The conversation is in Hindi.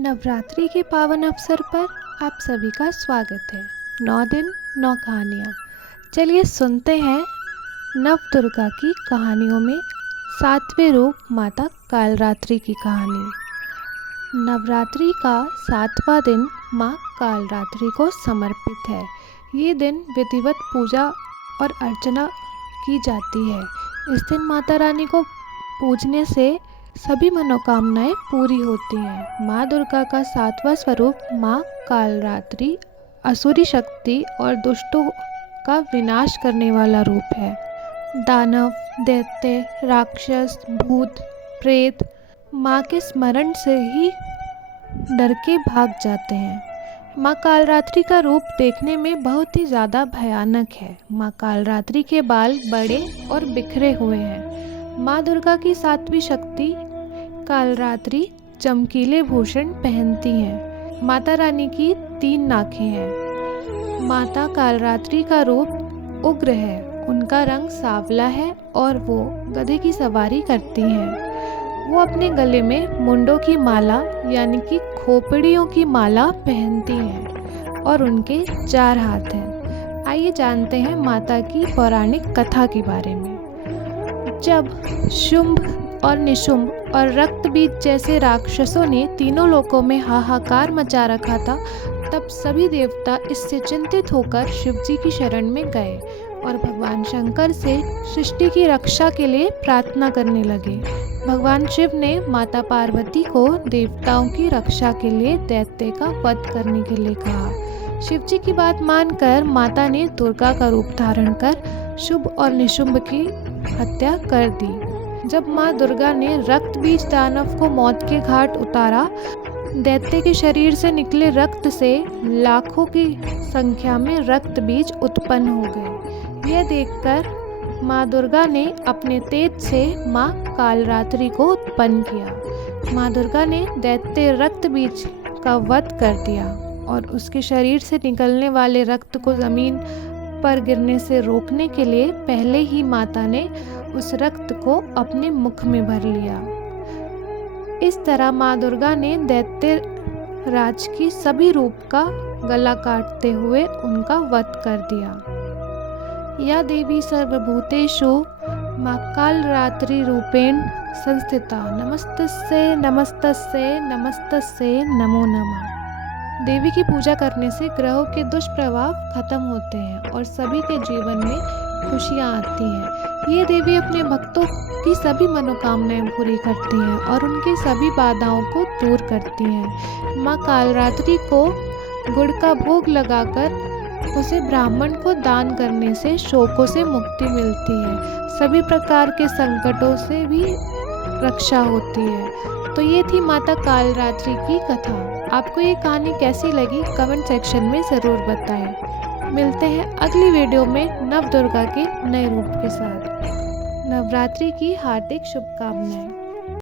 नवरात्रि के पावन अवसर पर आप सभी का स्वागत है। 9 दिन 9 कहानियाँ। चलिए सुनते हैं नव दुर्गा की कहानियों में 7वें रूप माता कालरात्रि की कहानी। नवरात्रि का 7वां दिन माँ कालरात्रि को समर्पित है। ये दिन विधिवत पूजा और अर्चना की जाती है। इस दिन माता रानी को पूजने से सभी मनोकामनाएं पूरी होती हैं। माँ दुर्गा का 7वां स्वरूप माँ कालरात्रि असुरी शक्ति और दुष्टों का विनाश करने वाला रूप है। दानव, दैत्य, राक्षस, भूत, प्रेत माँ के स्मरण से ही डर के भाग जाते हैं। माँ कालरात्रि का रूप देखने में बहुत ही ज़्यादा भयानक है। माँ कालरात्रि के बाल बड़े और बिखरे हुए हैं। माँ दुर्गा की 7वीं शक्ति कालरात्रि चमकीले भूषण पहनती हैं। माता रानी की 3 नाखें हैं। माता कालरात्रि का रूप उग्र है। उनका रंग सांवला है और वो गधे की सवारी करती हैं। वो अपने गले में मुंडों की माला यानी कि खोपड़ियों की माला पहनती हैं और उनके 4 हाथ हैं। आइए जानते हैं माता की पौराणिक कथा के बारे में। जब शुंभ और निशुंभ और रक्तबीज जैसे राक्षसों ने तीनों लोकों में हाहाकार मचा रखा था, तब सभी देवता इससे चिंतित होकर शिवजी की शरण में गए और भगवान शंकर से सृष्टि की रक्षा के लिए प्रार्थना करने लगे। भगवान शिव ने माता पार्वती को देवताओं की रक्षा के लिए दैत्य का वध करने के लिए कहा। शिवजी की बात मानकर माता ने दुर्गा का रूप धारण कर शुंभ और निशुंभ की हत्या कर दी। जब माँ दुर्गा ने रक्तबीज दानव को मौत के घाट उतारा, दैत्य के शरीर से निकले रक्त से लाखों की संख्या में रक्तबीज उत्पन्न हो गए। यह देखकर माँ दुर्गा ने अपने तेज से माँ कालरात्रि को उत्पन्न किया। माँ दुर्गा ने दैत्य रक्तबीज का वध कर दिया और उसके शरीर से निकलने वाले रक्त को जमीन पर गिरने से रोकने के लिए पहले ही माता ने उस रक्त को अपने मुख में भर लिया। इस तरह माँ दुर्गा ने दैत्य राज की सभी रूप का गला काटते हुए उनका वध कर दिया। या देवी सर्वभूतेषु माँ कालरात्रि रूपेण संस्थिता नमस्तस्यै नमस्तस्यै नमस्तस्यै नमो नमः। देवी की पूजा करने से ग्रहों के दुष्प्रभाव खत्म होते हैं और सभी के जीवन में खुशियाँ आती हैं। ये देवी अपने भक्तों की सभी मनोकामनाएं पूरी करती हैं और उनकी सभी बाधाओं को दूर करती हैं। माँ कालरात्रि को गुड़ का भोग लगाकर उसे ब्राह्मण को दान करने से शोकों से मुक्ति मिलती है। सभी प्रकार के संकटों से भी रक्षा होती है। तो ये थी माता कालरात्रि की कथा। आपको ये कहानी कैसी लगी कमेंट सेक्शन में ज़रूर बताएं। मिलते हैं अगली वीडियो में नव दुर्गा के नए रूप के साथ। नवरात्रि की हार्दिक शुभकामनाएं।